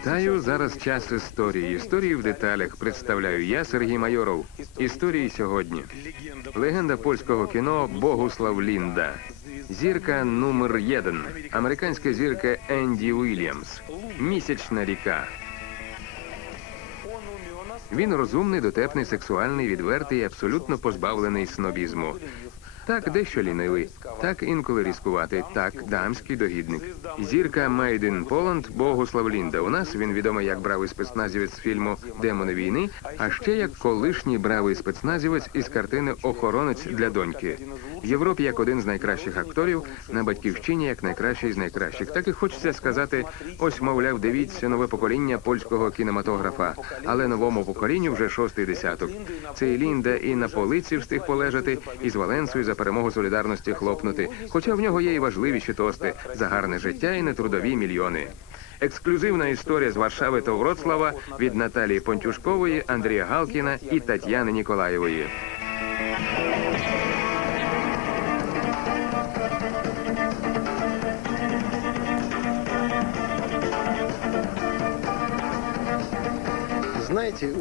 Вітаю! Зараз час історії. Історії в деталях представляю я, Сергій Майоров. Історії сьогодні. Легенда польського кіно Богуслав Лінда. Зірка номер 1 Американська зірка Енді Уільямс. Місячна ріка. Він розумний, дотепний, сексуальний, відвертий, абсолютно позбавлений снобізму. Так, дещо лінивий, так інколи різкувати. так дамський догідник. Зірка in Poland Богуслав Лінда. У нас він відомий як бравий спецназівець з фільму Демони війни, а ще як колишній бравий спецназівець із картини Охоронець для доньки. В Європі як один з найкращих акторів, на батьківщині як найкращий з найкращих. Так і хочеться сказати, ось, мовляв, дивіться нове покоління польського кінематографа, але новому поколінню вже шостий десяток. Цей Лінда і на полиці встиг полежати, і з Валенсою за перемогу солідарності хлопнути. Хоча в нього є і важливіші тости за гарне життя і нетрудові мільйони. Ексклюзивна історія з Варшави та Вроцлава від Наталії Понтюшкової, Андрія Галкіна і Тетяни Ніколаєвої.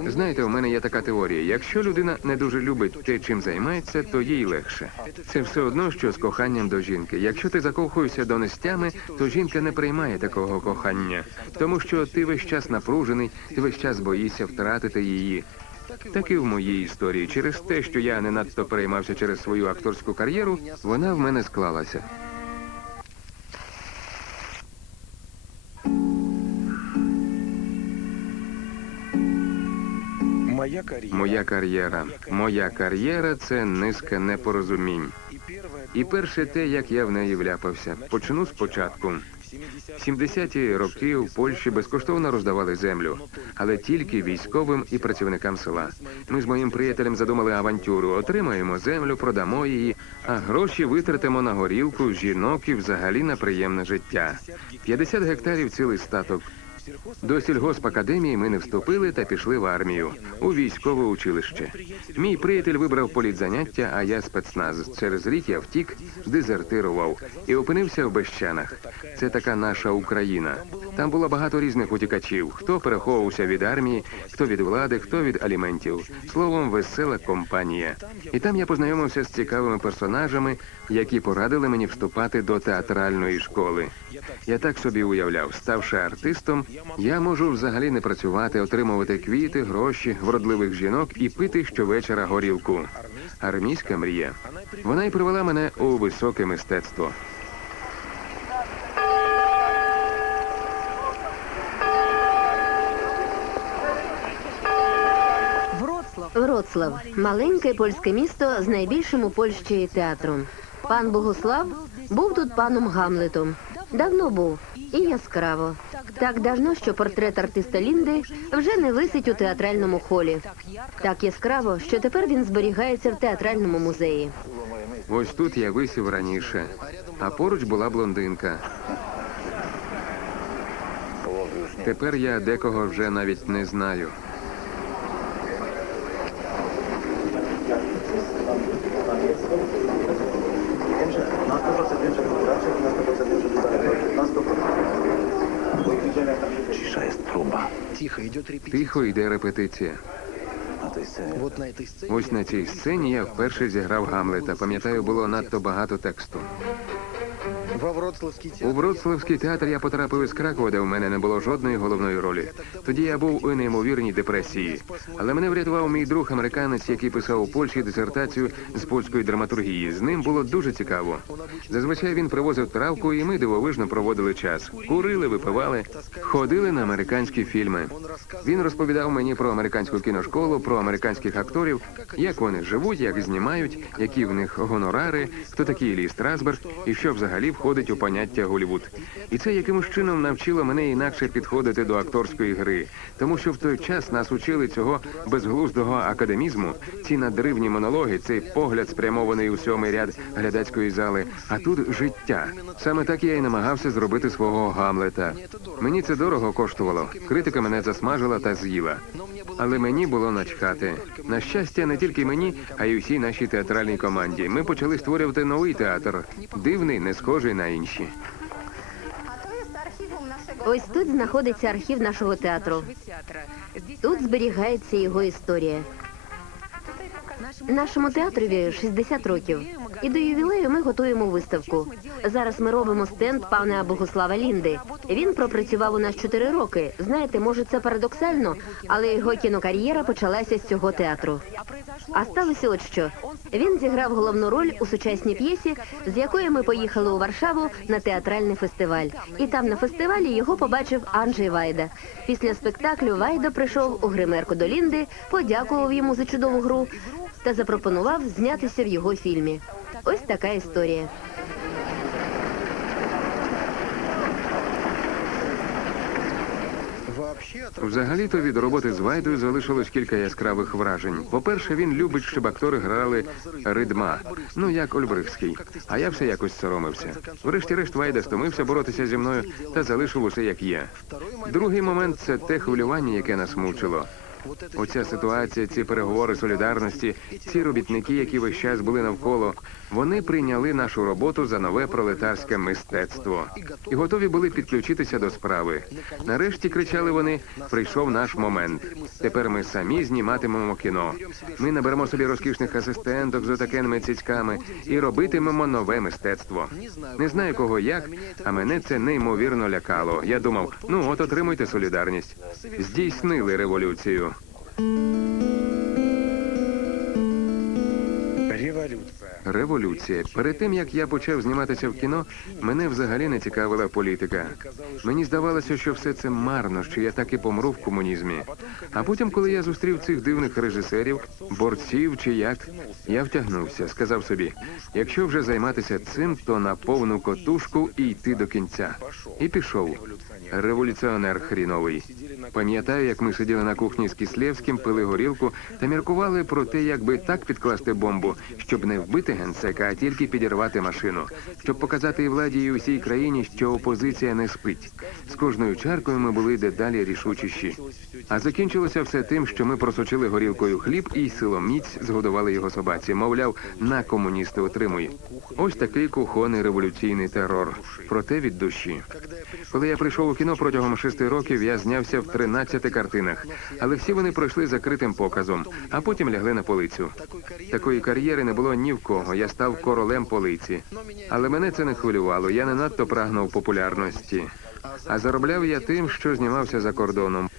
Знаєте, у мене є така теорія: якщо людина не дуже любить те, чим займається, то їй легше. Це все одно, що з коханням до жінки. Якщо ти закохуєшся донестями, то жінка не приймає такого кохання, тому що ти весь час напружений, ти весь час боїшся втратити її. Так і в моїй історії. Через те, що я не надто переймався через свою акторську кар'єру, вона в мене склалася. Моя кар'єра. Моя кар'єра це низка непорозумінь. І перше те, як я в неї вляпався. Почну спочатку. В 70-ті роки в Польщі безкоштовно роздавали землю, але тільки військовим і працівникам села. Ми з моїм приятелем задумали авантюру. Отримаємо землю, продамо її, а гроші витратимо на горілку, жінок і взагалі на приємне життя. 50 гектарів цілий статок. До сільгоспакадемії ми не вступили та пішли в армію у військове училище. Мій приятель вибрав політзаняття, а я спецназ. Через рік я втік, дезертирував і опинився в Бещанах. Це така наша Україна. Там було багато різних утікачів. Хто переховувався від армії, хто від влади, хто від аліментів. Словом, весела компанія. І там я познайомився з цікавими персонажами, які порадили мені вступати до театральної школи. Я так собі уявляв, ставши артистом, я можу взагалі не працювати, отримувати квіти, гроші, вродливих жінок і пити щовечора горілку. Армійська мрія. Вона й привела мене у високе мистецтво. Вроцлав. Маленьке польське місто з найбільшим у Польщі театром. Пан Богослав був тут паном Гамлетом. Давно був і яскраво. Так давно, що портрет артиста Лінди вже не висить у театральному холі. Так яскраво, що тепер він зберігається в театральному музеї. Ось тут я висів раніше, а поруч була блондинка. Тепер я декого вже навіть не знаю. Тихо йде репетиція. Ось на цій сцені я вперше зіграв Гамлета. Пам'ятаю, було надто багато тексту. Во Вроцлавский У. Вроцлавський театр я потрапив із Кракова, де в мене не було жодної головної ролі. Тоді я був у неймовірній депресії. Але мене врятував мій друг американець, який писав у Польщі дисертацію з польської драматургії. З ним було дуже цікаво. Зазвичай він привозив травку, і ми дивовижно проводили час. Курили, випивали, ходили на американські фільми. Він розповідав мені про американську кіношколу, про американських акторів, як вони живуть, як знімають, які в них гонорари, хто такий Лі Страсберг і що взагалі входить у поняття Голлівуд. І це якимось чином навчило мене інакше підходити до акторської гри, тому що в той час нас учили цього безглуздого академізму, ці надривні монологи, цей погляд спрямований у сьомий ряд глядацької зали. А тут життя. Саме так я і намагався зробити свого Гамлета. Мені це дорого коштувало. Критика мене засмажила та з'їла. Але мені було начхати. На щастя, не тільки мені, а й усій нашій театральній команді. Ми почали створювати новий театр, дивний, не схожий на інші. Archiwum naszego Ось тут знаходиться архів нашого театру. Тут зберігається його історія. Нашому театрові 60 років. І до ювілею ми готуємо виставку. Зараз ми робимо стенд пана Богослава Лінди. Він пропрацював у нас 4 роки. Знаєте, може це парадоксально, але його кінокар'єра почалася з цього театру. А сталося от що. Він зіграв головну роль у сучасній п'єсі, з якої ми поїхали у Варшаву на театральний фестиваль. І там на фестивалі його побачив Анджей Вайда. Після спектаклю Вайда прийшов у гримерку до Лінди, подякував йому за чудову гру та запропонував знятися в його фільмі. Ось така історія. Взагалі-то від роботи з Вайдою залишилось кілька яскравих вражень. По-перше, він любить, щоб актори грали ридма, ну як Ольбрихський. А я все якось соромився. Врешті-решт Вайда стомився боротися зі мною та залишив усе як є. Другий момент це те хвилювання, яке нас мучило. Оця ситуація, ці переговори солідарності, ці робітники, які весь час були навколо, вони прийняли нашу роботу за нове пролетарське мистецтво і готові були підключитися до справи. Нарешті кричали вони: прийшов наш момент. Тепер ми самі зніматимемо кіно. Ми наберемо собі розкішних асистенток з отакенними цицьками і робитимемо нове мистецтво. Не знаю кого як, а мене це неймовірно лякало. Я думав, ну от отримуйте солідарність. Здійснили революцію. Революція. Перед тим як я почав зніматися в кіно, мене взагалі не цікавила політика. Мені здавалося, що все це марно, що я так і помру в комунізмі. А потім, коли я зустрів цих дивних режисерів, борців чи як, я втягнувся, сказав собі: якщо вже займатися цим, то на повну котушку і йти до кінця. І пішов. Революціонер хріновий. Пам'ятаю, як ми сиділи на кухні з Кислєвським, пили горілку та міркували про те, як би так підкласти бомбу, щоб не вбити генсека, а тільки підірвати машину, щоб показати владі і усій країні, що опозиція не спить. З кожною чаркою ми були дедалі рішучіші. А закінчилося все тим, що ми просочили горілкою хліб і силоміць згодували його собаці. Мовляв, на комуністи отримуй. Ось такий кухонний революційний терор. Проте від душі. Коли я прийшов у кіно протягом шести років, я знявся в 13 картинах, але всі вони пройшли закритим показом, а потім лягли на полицю. Такої кар'єри не було ні в кого. Я став королем полиці. Але мене це не хвилювало. Я не надто прагнув популярності. А заробляв я тим, що знімався за кордоном.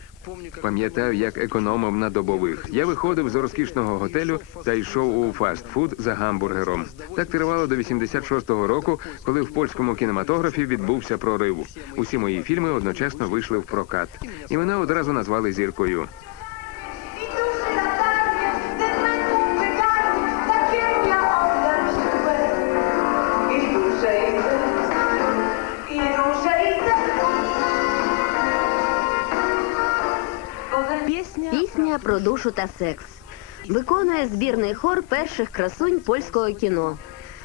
Пам'ятаю, як економив на добових. Я виходив з розкішного готелю та йшов у фастфуд за гамбургером. Так тривало до 86-го року, коли в польському кінематографі відбувся прорив. Усі мої фільми одночасно вийшли в прокат, і мене одразу назвали зіркою. Пісня про душу та секс. Виконує збірний хор перших красунь польського кіно.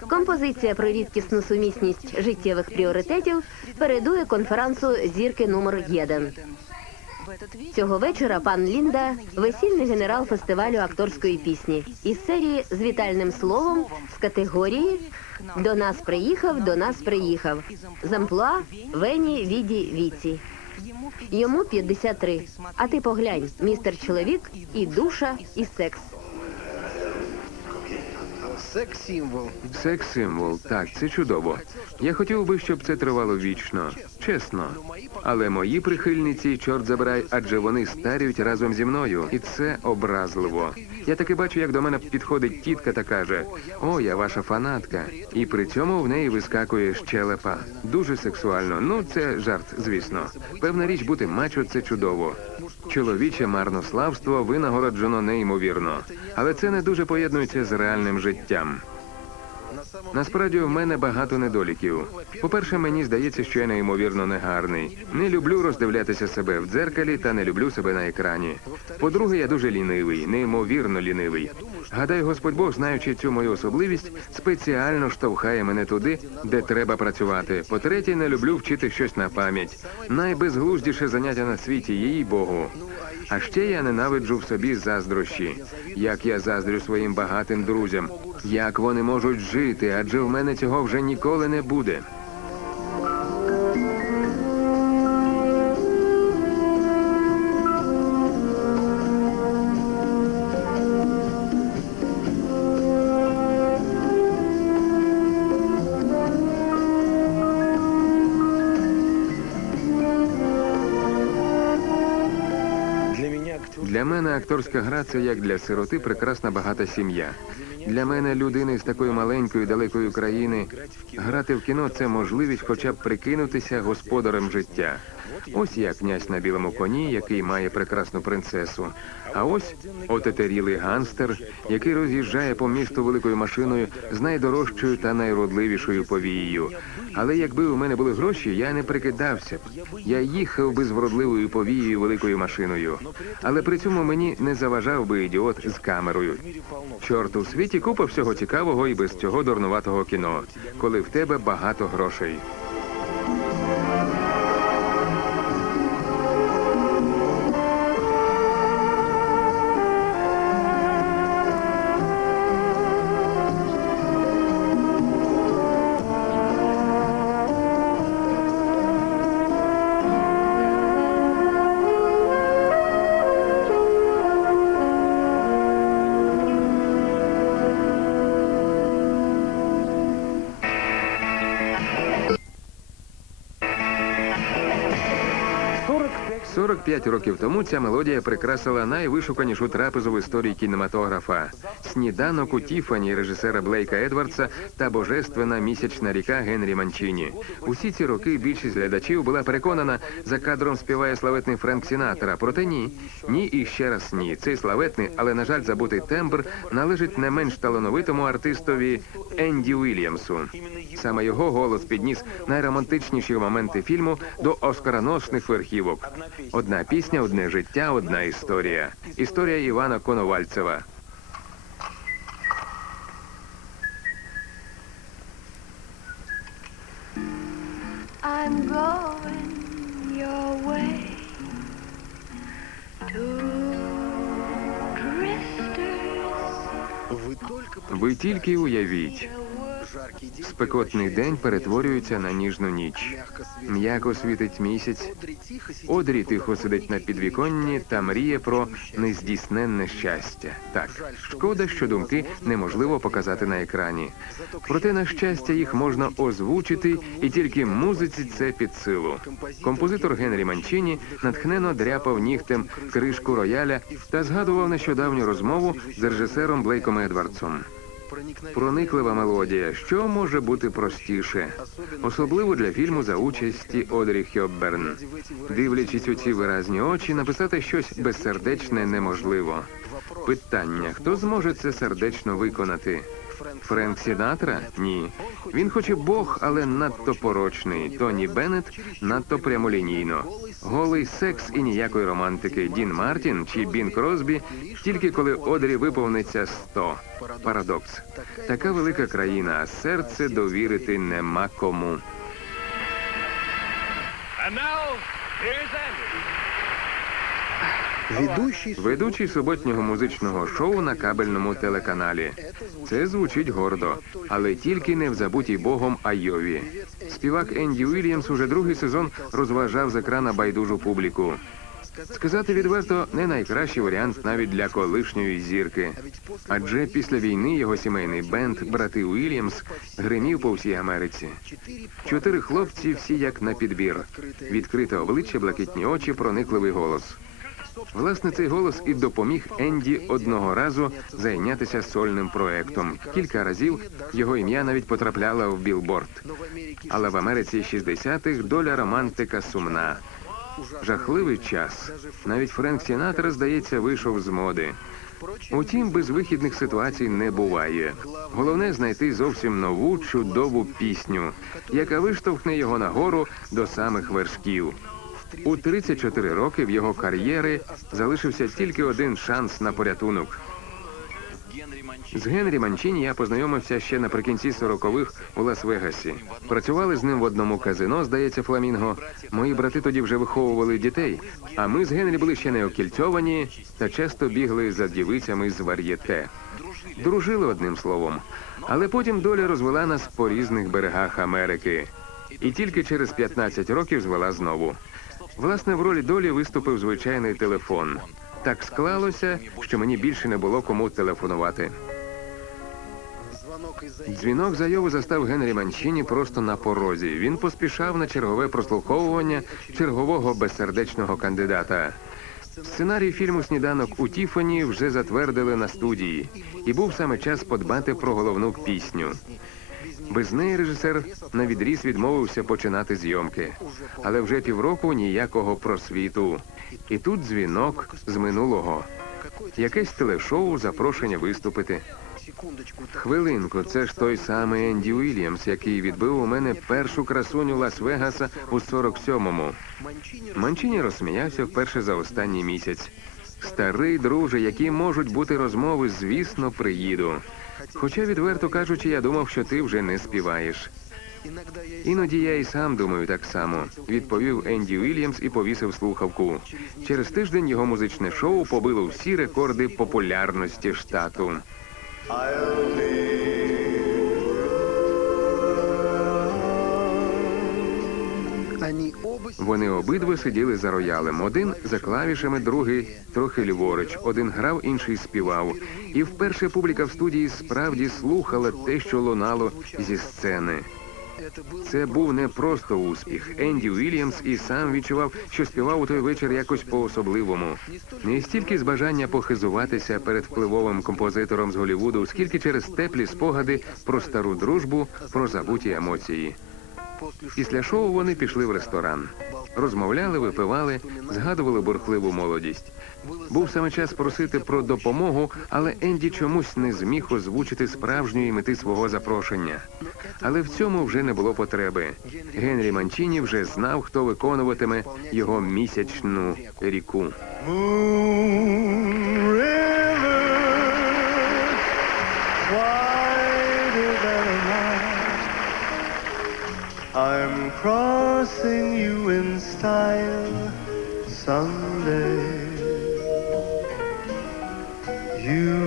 Композиція про рідкісну сумісність життєвих пріоритетів передує конферансу зірки номер 1 Цього вечора пан Лінда весільний генерал фестивалю акторської пісні із серії з вітальним словом з категорії До нас приїхав, до нас приїхав з амплуа Вені Віді Віці. Йому 53. А ти поглянь, містер чоловік і душа, і секс. Секс-символ. Секс-символ, так, це чудово. Я хотів би, щоб це тривало вічно, чесно. Але мої прихильниці, чорт забирай, адже вони старіють разом зі мною, і це образливо. Я таки бачу, як до мене підходить тітка та каже: О, я ваша фанатка. І при цьому в неї вискакує щелепа. Дуже сексуально. Ну, це жарт, звісно. Певна річ бути мачо це чудово. Чоловіче марнославство винагороджено неймовірно. Але це не дуже поєднується з реальним життям. Насправді в мене багато недоліків. По-перше, мені здається, що я неймовірно негарний. Не люблю роздивлятися себе в дзеркалі та не люблю себе на екрані. По-друге, я дуже лінивий, неймовірно лінивий. Гадаю, Господь Бог, знаючи цю мою особливість, спеціально штовхає мене туди, де треба працювати. По-третє, не люблю вчити щось на пам'ять. Найбезглуздіше заняття на світі, їй Богу. А ще я ненавиджу в собі заздрощі. Як я заздрю своїм багатим друзям, як вони можуть жити, адже в мене цього вже ніколи не буде. Акторська гра це як для сироти прекрасна багата сім'я. Для мене, людини з такої маленької далекої країни, грати в кіно це можливість хоча б прикинутися господарем життя. Ось я князь на білому коні, який має прекрасну принцесу. А ось отетерілий ганстер, який роз'їжджає по місту великою машиною з найдорожчою та найродливішою повією. Але якби у мене були гроші, я не прикидався б. Я їхав би з вродливою повією великою машиною. Але при цьому мені не заважав би ідіот з камерою. Чорт, у світі купа всього цікавого і без цього дурнуватого кіно, коли в тебе багато грошей. Пять 45 років тому ця мелодія прикрасила найвишуканішу трапезу в історії кінематографа. Сніданок у Тіфані режисера Блейка Едвардса та божественна місячна ріка Генрі Манчіні. Усі ці роки більшість глядачів була переконана, за кадром співає славетний Френк Сінатра. Проте ні, ні і ще раз ні. Цей славетний, але на жаль, забутий тембр належить не менш талановитому артистові Енді Уільямсу. Саме його голос підніс найромантичніші моменти фільму до оскароносних верхівок. Одна пісня, одне життя, одна історія. Історія Івана Коновальцева. I'm going your way to drifters. Ви тільки уявіть, спекотний день перетворюється на ніжну ніч. М'яко світить місяць. Одрі тихо сидить на підвіконні та мріє про нездійсненне щастя. Так, шкода, що думки неможливо показати на екрані. Проте, на щастя, їх можна озвучити, і тільки музиці це під силу. Композитор Генрі Манчіні натхнено дряпав нігтем кришку рояля та згадував нещодавню розмову з режисером Блейком Едвардсом. Прониклива мелодія. Що може бути простіше? Особливо для фільму за участі Одрі Хьобберн. Дивлячись у ці виразні очі, написати щось безсердечне неможливо. Питання: хто зможе це сердечно виконати? Френк Сінатра? Ні. Він хоч і Бог, але надто порочний. Тоні Беннет надто прямолінійно. Голий секс і ніякої романтики. Дін Мартін чи Бін Кросбі тільки коли Одрі виповниться 100. Парадокс. Така велика країна, а серце довірити нема кому. Ведущий Ведучий суботнього музичного шоу на кабельному телеканалі. Це звучить гордо, але тільки не в забутій Богом Айові. Співак Енді Уільямс уже другий сезон розважав з екрана байдужу публіку. Сказати відверто, не найкращий варіант навіть для колишньої зірки. Адже після війни його сімейний бенд Брати Уільямс гримів по всій Америці. Чотири хлопці, всі як на підбір. Відкрите обличчя, блакитні очі, проникливий голос. Власне, цей голос і допоміг Енді одного разу зайнятися сольним проектом. Кілька разів його ім'я навіть потрапляло в білборд. Але в Америці 60-х доля романтика сумна. Жахливий час. Навіть Френк Сінатра, здається, вийшов з моди. Утім, безвихідних ситуацій не буває. Головне знайти зовсім нову чудову пісню, яка виштовхне його нагору до самих вершків. У 34 роки в його кар'єри залишився тільки один шанс на порятунок. З Генрі Манчіні я познайомився ще наприкінці 40-х у Лас-Вегасі. Працювали з ним в одному казино, здається, Фламінго. Мої брати тоді вже виховували дітей. А ми з Генрі були ще не окільцьовані та часто бігли за дівицями з вар'єте. Дружили одним словом. Але потім доля розвела нас по різних берегах Америки. І тільки через 15 років звела знову. Власне, в ролі долі виступив звичайний телефон. Так склалося, що мені більше не було кому телефонувати. Дзвінок зайову застав Генрі Манчіні просто на порозі. Він поспішав на чергове прослуховування чергового безсердечного кандидата. Сценарій фільму Сніданок у Тіфані вже затвердили на студії, і був саме час подбати про головну пісню. Без неї режисер на відріз відмовився починати зйомки. Але вже півроку ніякого просвіту. І тут дзвінок з минулого. Якесь телешоу, запрошення виступити. Хвилинку, це ж той самий Енді Уільямс, який відбив у мене першу красуню Лас-Вегаса у 47-му. Манчині розсміявся вперше за останній місяць. Старий друже, які можуть бути розмови, звісно, приїду. Хоча, відверто кажучи, я думав, що ти вже не співаєш. Іноді я і сам думаю так само, відповів Енді Уільямс і повісив слухавку. Через тиждень його музичне шоу побило всі рекорди популярності штату. Вони обидва сиділи за роялем. Один за клавішами, другий трохи ліворуч. Один грав, інший співав. І вперше публіка в студії справді слухала те, що лунало зі сцени. Це був не просто успіх. Енді Уільямс і сам відчував, що співав у той вечір якось по-особливому. Не стільки з бажання похизуватися перед впливовим композитором з Голлівуду, скільки через теплі спогади про стару дружбу, про забуті емоції. Після шоу вони пішли в ресторан. Розмовляли, випивали, згадували бурхливу молодість. Був саме час просити про допомогу, але Енді чомусь не зміг озвучити справжньої мети свого запрошення. Але в цьому вже не було потреби. Генрі Манчіні вже знав, хто виконуватиме його місячну ріку. Crossing you in style someday. You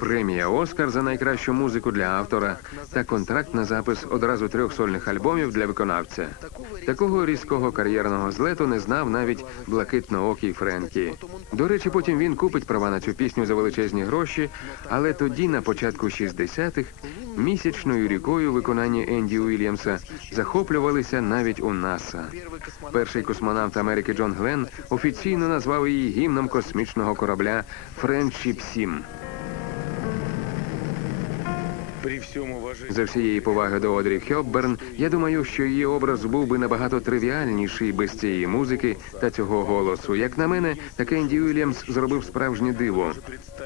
Премія Оскар за найкращу музику для автора та контракт на запис одразу трьох сольних альбомів для виконавця. Такого різкого кар'єрного злету не знав навіть блакитноокий Френкі. До речі, потім він купить права на цю пісню за величезні гроші, але тоді, на початку 60-х, місячною рікою виконання Енді Уільямса захоплювалися навіть у НАСА. Перший космонавт Америки Джон Гленн офіційно назвав її гімном космічного корабля Френчіп 7 За всієї поваги до Одрі Хьобберн, я думаю, що її образ був би набагато тривіальніший без цієї музики та цього голосу. Як на мене, так Енді Уільямс зробив справжнє диво.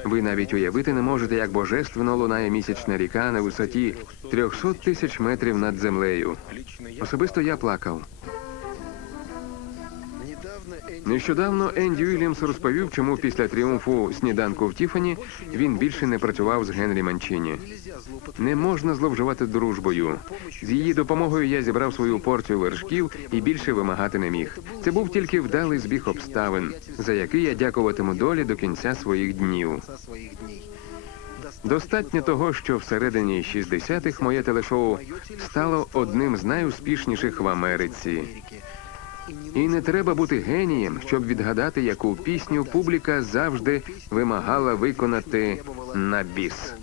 Ви навіть уявити не можете, як божественно лунає місячна ріка на висоті 300 тисяч метрів над землею. Особисто я плакав. Нещодавно Енді Уільямс розповів, чому після тріумфу сніданку в Тіфані він більше не працював з Генрі нельзя. Не можна зловживати дружбою. З її допомогою я зібрав свою порцію вершків і більше вимагати не міг. Це був тільки вдалий збіг обставин, за який я дякуватиму долі до кінця своїх днів. Достатньо того, що всередині 60-х моє телешоу стало одним з найуспішніших в Америці. І не треба бути генієм, щоб відгадати, яку пісню публіка завжди вимагала виконати на біс.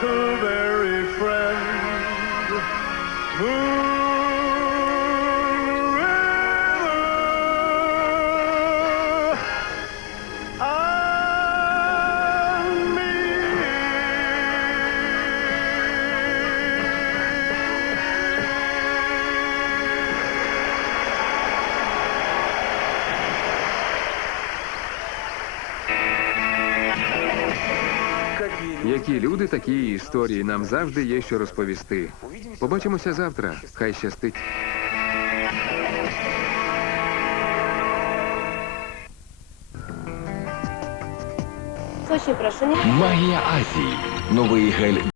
Исполнить Люди, такі історії. Нам завжди є що розповісти. Побачимося завтра. Хай щастить. Магія Азії. Новий гель